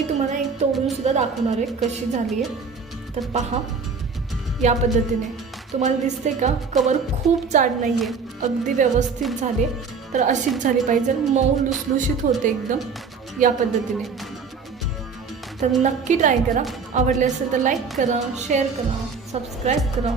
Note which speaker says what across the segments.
Speaker 1: मी तुम्हाला एक तोडून सुद्धा दाखवणार आहे कशी झाली आहे. तर पहा या पद्धतीने. तुम्हाला दिसते का? कवर खूप जाड नाही आहे अगदी व्यवस्थित झाले. तर अशीच झाली पाहिजे मऊ लुसलुशीत होते एकदम या पद्धतीने. तर नक्की ट्राय करा. आवडले असेल तर लाईक करा शेअर करा सबस्क्राईब करा.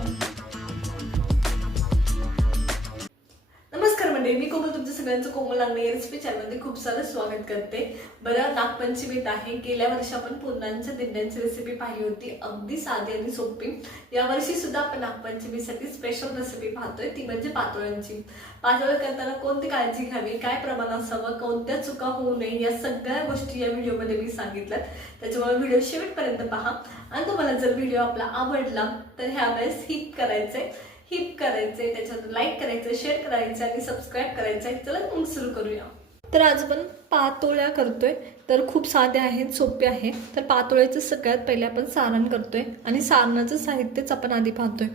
Speaker 1: नमस्कार मी कोमल तुमच्या सगळ्यांचं कोमल लागणे रेसिपी चॅनलमध्ये खूप सारं स्वागत करते. बरं नागपंचमीत आहे. गेल्या वर्षी आपण पूर्णांच्या दिंड्यांची रेसिपी पाहिली होती. अगदी साधी आणि सोपी. या वर्षी सुद्धा आपण नागपंचमीसाठी स्पेशल रेसिपी पाहतोय. ती म्हणजे पातोळ्यांची. पातोळ्या करताना कोणती काळजी घ्यावी? काय प्रमाण असावं? कोणत्या चुका होऊ नये? या सगळ्या गोष्टी या व्हिडिओमध्ये मी सांगितल्यात. त्याच्यामुळे व्हिडिओ शेवटपर्यंत पहा. आणि तुम्हाला जर व्हिडिओ आपला आवडला तर ह्या वेळेस हिप करायचंय. हिप करायचे त्याच्यात लाईक करायचं शेअर करायचं आणि सबस्क्राईब करायचं चला मग सुरू करूया. तर आज आपण पातोळ्या करतोय. तर खूप साध्या आहेत सोपे आहे. तर पातोळ्याचं सगळ्यात पहिले आपण सारण करतोय. आणि सारणाचं साहित्यच आपण आधी पाहतोय.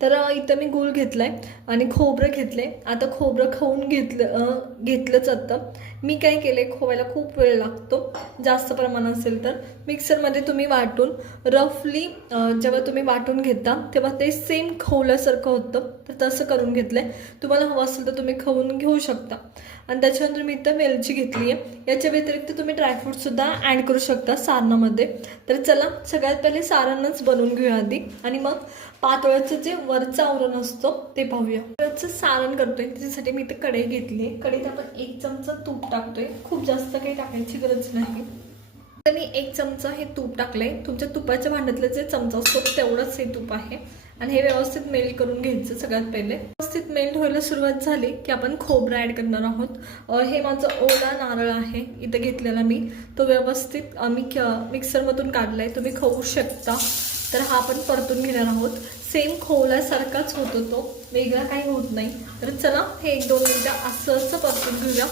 Speaker 1: तर इथं मी गूळ घेतलाय आणि खोबरं घेतलंय. आता खोबरं खाऊन घेतलं घेतलंच आत्ता मी काय केलंय खोवायला खूप वेळ लागतो. जास्त प्रमाण असेल तर. मिक्सरमध्ये तुम्ही वाटून रफली जेव्हा तुम्ही वाटून घेता तेव्हा ते सेम खवल्यासारखं होतं. तर तसं करून घेतलंय. तुम्हाला हवं असेल तर तुम्ही खाऊन घेऊ शकता. आणि त्याच्यानंतर मी इथं वेलची घेतली आहे. याच्या व्यतिरिक्त तुम्ही ड्रायफ्रूटसुद्धा ॲड करू शकता सारणामध्ये. तर चला सगळ्यात पहिले सारणच बनवून घेऊया आधी. आणि मग पातोळ्याचं जे वरचं आवरण असतं ते पाहूया. पातोळ्याचं सारण करतोय त्याच्यासाठी मी इथे कढई घेतली आहे. कढईत आपण एक चमचा तूप टाकतोय. खूप जास्त काही टाकायची गरज नाही. तर मी एक चमचा हे तूप टाकलंय. तुमच्या तुपाच्या भांड्यातलं जे चमचा असतो तेवढंच हे तूप आहे. आणि हे व्यवस्थित मेल्ट करून घ्यायचं सगळ्यात पहिले. व्यवस्थित मेल्ट व्हायला सुरुवात झाली की आपण खोबरं ॲड करणार आहोत. हे माझं ओला नारळ आहे. इथं घेतलेला मी. तो व्यवस्थित मी मिक्सरमधून काढला आहे तुम्ही खाऊ शकता. तर हा आपण परतून घेणार आहोत. सेम खोवल्यासारखाच होतो तो. वेगळा काही होत नाही. तर चला हे एक दोन मिनटं असं असं परतून घेऊया.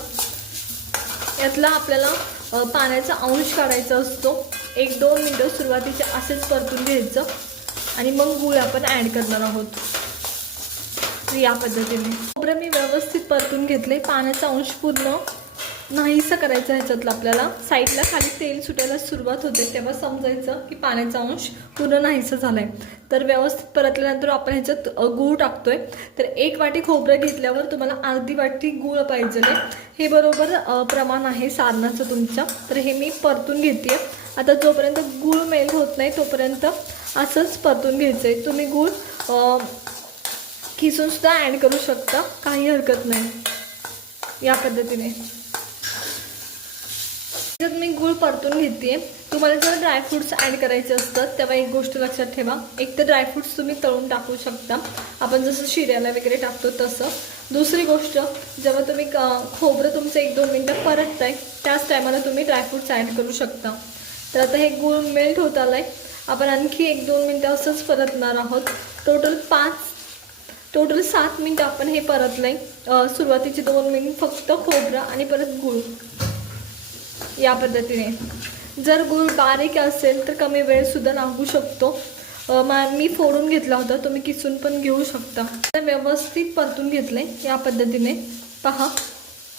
Speaker 1: यातला आपल्याला पाण्याचा अंश काढायचा असतो. एक दोन मिनटं सुरुवातीचे असेच परतून घ्यायचं. आणि मग गूळ आपण ॲड करणार आहोत. तर या पद्धतीने. खोबरं मी व्यवस्थित परतून घेतले पाण्याचा अंश पूर्ण नाहीसं करायचं ह्याच्यातलं आपल्याला. साईडला खाली तेल सुटायला सुरुवात होते तेव्हा समजायचं की पाण्याचा अंश पूर्ण नाहीसं झालाय. तर व्यवस्थित परतल्यानंतर आपण ह्याच्यात गूळ गूळ आहे तर एक वाटी खोबरं घेतल्यावर तुम्हाला अर्धी वाटी गूळ पाहिजे. हे बरोबर प्रमाण आहे सारणाचं तुमच्या. तर हे मी परतून घेते आता जोपर्यंत गूळ मेल्ट होत नाही तोपर्यंत असंच परतून घ्यायचं आहे तुम्ही गूळ खिसूनसुद्धा ॲड करू शकता. काही हरकत नाही. या पद्धतीने. त्याच्यात मी गूळ परतून घेते. तुम्हाला जर ड्रायफ्रुट्स ॲड करायचे असतात तेव्हा एक गोष्ट लक्षात ठेवा. एक तर ड्रायफ्रुट्स तुम्ही तळून टाकू शकता. आपण जसं शिऱ्याला वगैरे टाकतो तसं. दुसरी गोष्ट जेव्हा तुम्ही खोबरं तुमचं एक दोन मिनटं परतताय त्याच टायमाला तुम्ही ड्रायफ्रुट्स ॲड करू शकता. तर आता हे गूळ मेल्ट होत आहे आपण आणखी एक दोन मिनटं असंच परतणार आहोत. टोटल पाच टोटल सात मिनटं आपण हे परतलं आहे सुरुवातीचे दोन मिनिट फक्त खोबरं आणि परत गूळ. या पद्धतीने. जर गूळ बारीक असेल तर कमी वेळ सुद्धा लागू शकतो. मा- मी फोडून घेतला होता तुम्ही किसून पण घेऊ शकता. तर व्यवस्थित परतून घेतले या पद्धतीने. पहा.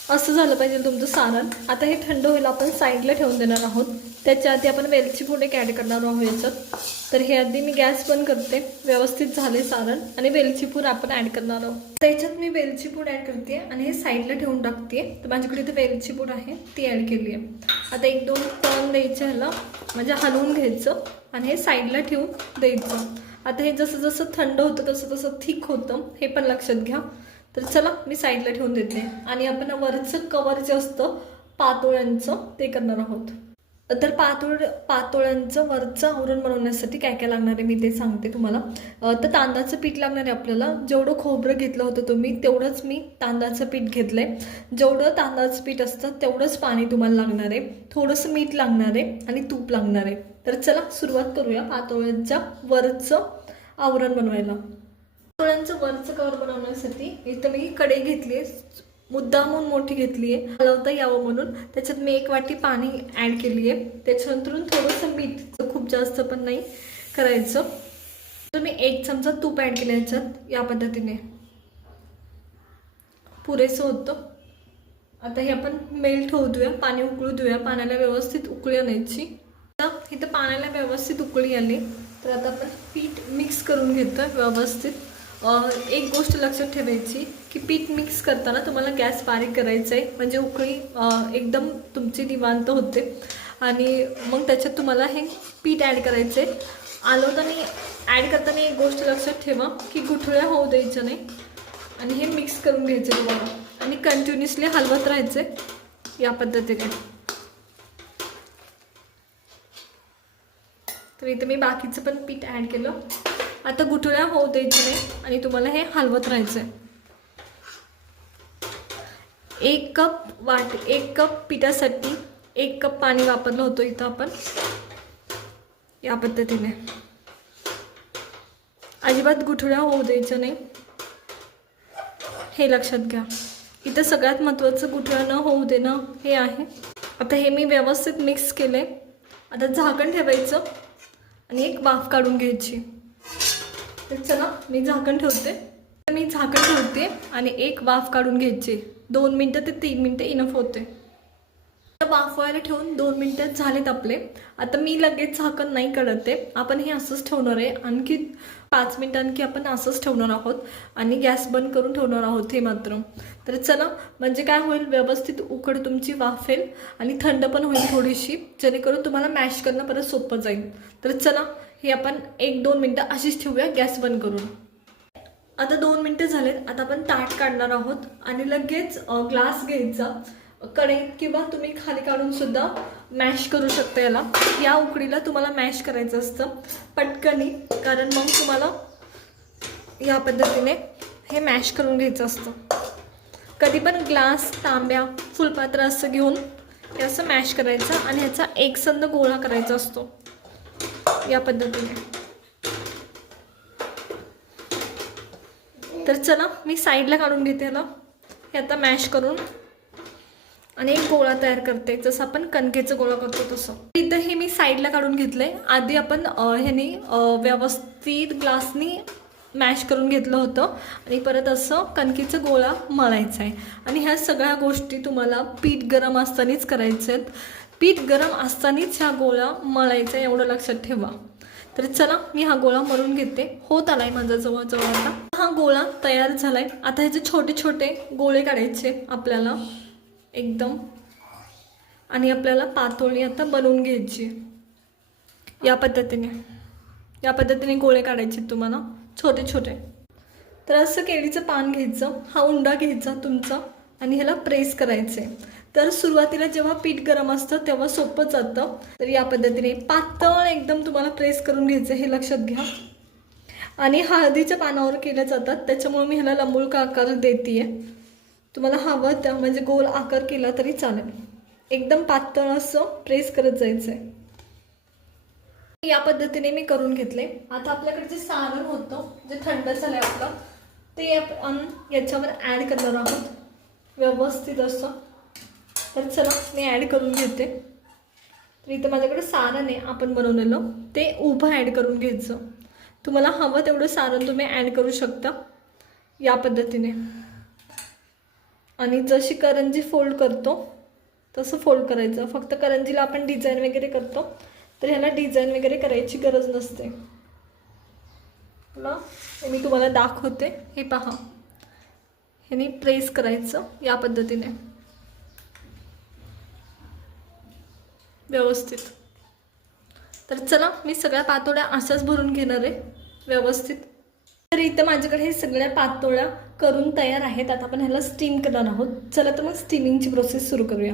Speaker 1: असं झालं पाहिजे तुमचं सारण. आता हे थंड होईल आपण साईडला ठेवून देणार आहोत. त्याच्या आधी आपण वेलची पूड एक ॲड करणार आहोत याच्यात तर हे आधी मी गॅस बंद करते. व्यवस्थित झाले सारण आणि वेलची पूड आपण ॲड करणार आहोत. त्याच्यात मी वेलची पूड ॲड करते आणि हे साईडला ठेवून टाकते. तर माझ्याकडे इथे वेलची पूड आहे ती ॲड केली आहे. आता एक दोन टर्न द्यायचे ह्याला म्हणजे हलवून घ्यायचं आणि हे साईडला ठेवून द्यायचं. आता हे जसं जसं थंड होतं तसं तसं थिक होतं हे पण लक्षात घ्या. तर चला मी साईडला ठेवून देते. आणि आपण वरचं कवर जे असतं पातोळ्यांचं ते करणार आहोत. तर पातोळ पातोळ्यांचं वरचं आवरण बनवण्यासाठी काय काय लागणार आहे मी ते सांगते तुम्हाला. तर तांदळाचं पीठ लागणार आहे आपल्याला. जेवढं खोबरं घेतलं होतं तुम्ही तेवढंच मी तांदळाचं पीठ घेतलं आहे जेवढं तांदळाचं पीठ असतं तेवढंच पाणी तुम्हाला लागणार आहे. थोडंसं मीठ लागणार आहे आणि तूप लागणार आहे. तर चला सुरुवात करूया पातोळ्यांच्या वरचं आवरण बनवायला. पातोळ्यांचं वरचं कवर बनवण्यासाठी इथं मी कढई घेतली आहे मुद्दामून मोठी घेतली आहे. हलवता यावं म्हणून. त्याच्यात मी एक वाटी पाणी ॲड केली आहे. त्याच्यानंतरून थोडंसं मीठ खूप जास्त पण नाही करायचं. तर मी एक चमचा तूप ॲड केलं याच्यात या पद्धतीने. पुरेसं होतं. आता हे आपण मेल्ट होऊ देऊया पाणी उकळू देऊया पाण्याला व्यवस्थित उकळी आणायची. आता इथं पाण्याला व्यवस्थित उकळी आली. तर आता आपण पीठ मिक्स करून घेतो व्यवस्थित. एक गोष्ट लक्षात ठेवायची की पीठ मिक्स करताना तुम्हाला गॅस बारीक करायचा आहे म्हणजे उकळी एकदम तुमची निवांत होते. आणि मग त्याच्यात तुम्हाला हे पीठ ॲड करायचं आहे आलवताना ॲड करताना एक गोष्ट लक्षात ठेवा की गुठळ्या होऊ द्यायच्या नाही. आणि हे मिक्स करून घ्यायचं तुम्हाला. आणि कंटिन्युअसली हलवत राहायचे या पद्धतीने. तर इथे मी बाकीचं पण पीठ ॲड केलं. आता गुठळ्या होऊ द्यायची नाही आणि तुम्हाला हे हलवत राहायचं आहे एक कप वाट एक कप पिठासाठी एक कप पाणी वापरलं होतं इथं आपण. या पद्धतीने. अजिबात गुठळ्या होऊ द्यायचं नाही. हे लक्षात घ्या. इथं सगळ्यात महत्त्वाचं गुठळ्या न होऊ देणं हे आहे. आता हे मी व्यवस्थित मिक्स केले आता झाकण ठेवायचं आणि एक वाफ काढून घ्यायची. तर चला मी झाकण ठेवते. तर मी झाकण ठेवते आणि एक वाफ काढून घ्यायची. दोन मिनटं ते तीन मिनटं इनफ होते. आता वाफवायला ठेवून दोन मिनटात झालेत आपले. आता मी लगेच झाकण नाही काढत आहे आपण हे असंच ठेवणार आहे. आणखी पाच मिनटं आणखी आपण असंच ठेवणार आहोत. आणि गॅस बंद करून ठेवणार आहोत हे मात्र. तर चला म्हणजे काय होईल? व्यवस्थित उकड तुमची वाफेल आणि थंड पण होईल थोडीशी. जेणेकरून तुम्हाला मॅश करणं परत सोपं जाईल. तर चला हे आपण एक दोन मिनटं अशीच ठेवूया गॅस बंद करून. आता दोन मिनटं झालेत आता आपण ताट काढणार आहोत आणि लगेच ग्लास घ्यायचा. कढईत किंवा तुम्ही खाली काढून सुद्धा मॅश करू शकता याला. या उकडीला तुम्हाला मॅश करायचं असतं पटकनी कारण मग तुम्हाला या पद्धतीने हे मॅश करून घ्यायचं असतं. कधी पण ग्लास तांब्या फुलपात्र असं घेऊन हे असं मॅश करायचं आणि ह्याचा एकसंद गोळा करायचा असतो. या पद्धतीने. तर चला मी साईडला काढून घेते याला. हे आता मॅश करून आणि एक गोळा तयार करते. जसं आपण कणकेचं गोळा करतो तसं. इथं हे मी साईडला काढून घेतलंय. आधी आपण ह्याने ह्यानी व्यवस्थित ग्लासनी मॅश करून घेतलं होतं. आणि परत असं कणकेचं गोळा मळायचा आहे आणि ह्या सगळ्या गोष्टी तुम्हाला पीठ गरम असतानाच करायच्या आहेत पीठ गरम असतानाच ह्या गोळा मळायचा एवढं लक्षात ठेवा. तर चला मी हा गोळा मरून घेते. होत आलाय माझा जवळजवळ आता. हा गोळा तयार झालाय. आता ह्याचे छोटे छोटे गोळे काढायचे आपल्याला. एकदम. आणि आपल्याला पातोळी आता बनवून घ्यायची. या पद्धतीने. या पद्धतीने गोळे काढायचे तुम्हाला. छोटे छोटे. तर असं केळीचं पान घ्यायचं. हा उंडा घ्यायचा तुमचा. आणि ह्याला प्रेस करायचे. तर सुरुवातीला जेव्हा पीठ गरम असतं तेव्हा सोपं जातं तर या पद्धतीने पातळ एकदम तुम्हाला प्रेस करून घ्यायचं हे लक्षात घ्या. आणि हळदीच्या पानावर केल्या जातात त्याच्यामुळे मी ह्याला लंबुळका आकार देते तुम्हाला हवं त्या म्हणजे गोल आकार केला तरी चालेल. एकदम पातळ असं प्रेस करत जायचं आहे या पद्धतीने मी करून घेतले. आता आपल्याकडे जे सारण होतं जे थंड झालंय आपलं ते आपण याच्यावर ॲड करणार आहोत. व्यवस्थित असं. तर चला मी ॲड करून घेते. तर इथं माझ्याकडे सारण आहे आपण बनवलेलं. ते उभं ॲड करून घ्यायचं. तुम्हाला हवं तेवढं सारण तुम्ही ॲड करू शकता या पद्धतीने. आणि जशी करंजी फोल्ड करतो तसं फोल्ड करायचं. फक्त करंजीला आपण डिझाईन वगैरे करतो तर ह्याला डिझाईन वगैरे करायची गरज नसते. ना मी तुम्हाला दाखवते. हे पहा. ह्यानी प्रेस करायचं या पद्धतीने. व्यवस्थित. तर चला मी सगळ्या पातोळ्या अशाच भरून घेणार आहे. व्यवस्थित. तर इथं माझ्याकडे हे सगळ्या पातोळ्या करून तयार आहेत. आता आपण ह्याला स्टीम करणार आहोत. चला तर मग स्टीमिंगची प्रोसेस सुरू करूया.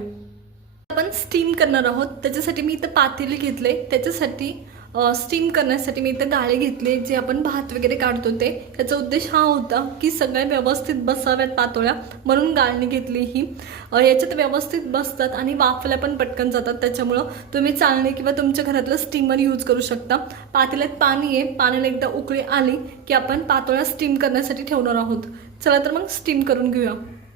Speaker 1: आपण स्टीम करणार आहोत. त्याच्यासाठी मी इथं पातेली घेतले त्याच्यासाठी स्टीम करण्यासाठी मी इथं गाळे घेतले जे आपण भात वगैरे काढतो ते. त्याचा उद्देश हा होता की सगळ्या व्यवस्थित बसाव्यात पातोळ्या म्हणून गाळणी घेतली ही. याच्यात व्यवस्थित बसतात आणि वाफल्या पण पटकन जातात. त्याच्यामुळं तुम्ही चालणे किंवा तुमच्या घरातलं स्टीमर यूज करू शकता. पातेल्यात पाणी आहे. पाण्याला एकदा उकळी आली की आपण पातोळ्या स्टीम करण्यासाठी ठेवणार आहोत. चला तर मग स्टीम करून घेऊया.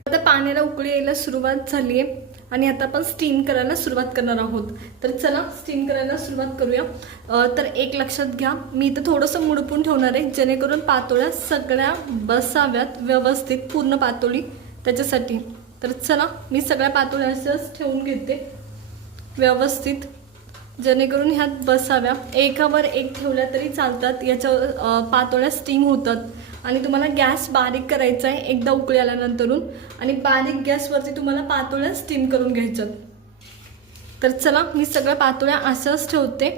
Speaker 1: आता पाण्याला उकळी यायला सुरुवात झाली आहे. आणि आता आपण स्टीम करायला सुरुवात करणार आहोत. तर चला स्टीम करायला सुरुवात करूया. तर एक लक्षात घ्या मी इथं थोडंसं मुडपून ठेवणार आहे जेणेकरून पातोळ्या सगळ्या बसाव्यात व्यवस्थित पूर्ण पातोळी त्याच्यासाठी. तर चला मी सगळ्या पातोळ्याच ठेवून घेते. व्यवस्थित जेणेकरून ह्यात बसाव्या. एकावर एक ठेवल्या तरी चालतात याच्यावर पातोळ्या स्टीम होतात. आणि तुम्हाला गॅस बारीक करायचा आहे एकदा उकळी आल्यानंतरून. आणि बारीक गॅसवरती तुम्हाला पातोळ्या स्टीम करून घ्यायच्यात. तर चला मी सगळ्या पातोळ्या असंच ठेवते.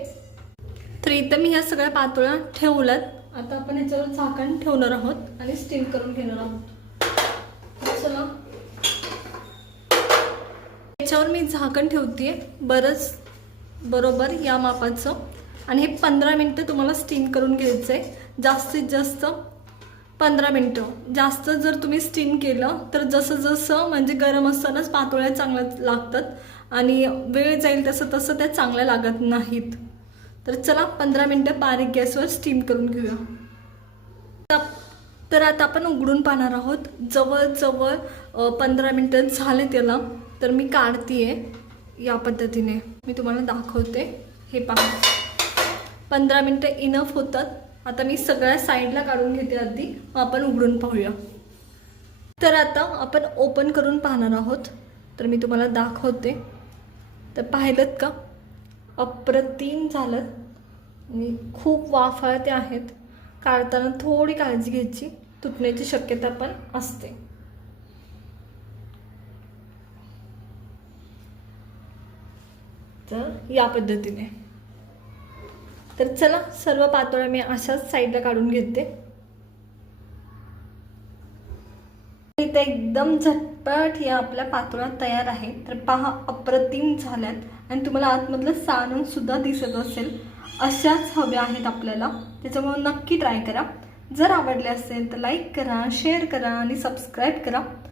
Speaker 1: तर इथं मी ह्या सगळ्या पातोळ्या ठेवल्यात. आता आपण याच्यावर झाकण ठेवणार आहोत आणि स्टीम करून घेणार आहोत. चला. याच्यावर मी झाकण ठेवते बरंच बरोबर या मापाचं. आणि हे पंधरा मिनटं तुम्हाला स्टीम करून घ्यायचं आहे जास्तीत जास्त पंधरा मिनटं. जास्त जर तुम्ही स्टीम केलं तर जसं जसं म्हणजे गरम असतानाच पातोळ्या चांगल्या लागतात आणि वेळ जाईल तसं तसं त्या चांगल्या लागत नाहीत. तर चला पंधरा मिनटं बारीक गॅसवर स्टीम करून घेऊया. तर आता आपण उघडून पाहणार आहोत जवळजवळ पंधरा मिनटं झाले त्याला तर मी काढतीये या पद्धतीने. मी तुम्हाला दाखवते. हे पहा. पंधरा मिनटं इनफ होतात. आता मी सगळ्या साईडला काढून घेते आधी मग आपण उघडून पाहूया. तर आता आपण ओपन करून पाहणार आहोत. तर मी तुम्हाला दाखवते. तर पाहिलं का? अप्रतिम झालं. आणि खूप वाफाळते आहेत. काढताना थोडी काळजी घ्यायची. तुटण्याची शक्यता पण असते. तर या पद्धतीने. तर चला सर्व पातोळ्या मी अशाच साईडला काढून घेते. इथे एकदम झटपट या आपल्या पातोळ्या तयार आहे. तर पहा अप्रतिम झाल्यात. आणि तुम्हाला आतमधलं सारण सुद्धा दिसत असेल. अशाच हव्या आहेत आपल्याला. त्याच्यामुळे नक्की ट्राय करा. जर आवडले असेल तर लाईक करा शेअर करा आणि सबस्क्राईब करा.